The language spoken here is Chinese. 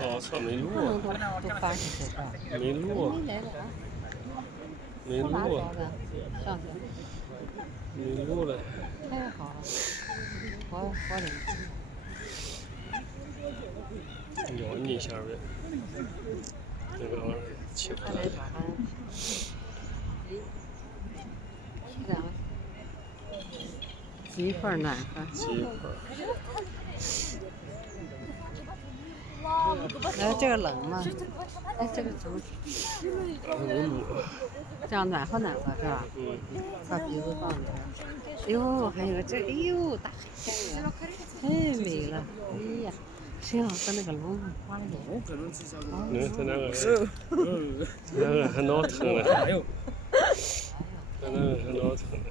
哦，操，没录啊，不能都发出去是吧？没录啊，没来了啊，没干嘛录啊，找的？上去，没录了。太好了，我领。咬你一下呗，那个玩意儿起不来。还得找他沏两个，沏一份暖和。挤一会儿。哎，这个冷吗？哎，这个怎么？捂。这样暖和暖和是吧？嗯。把鼻子放里边。哎呦，还有个这，哎呦，大海鲜鹅，太美了！哎呀，谁要和那个龙花眼？他那个还闹腾呢，他那个还闹腾呢。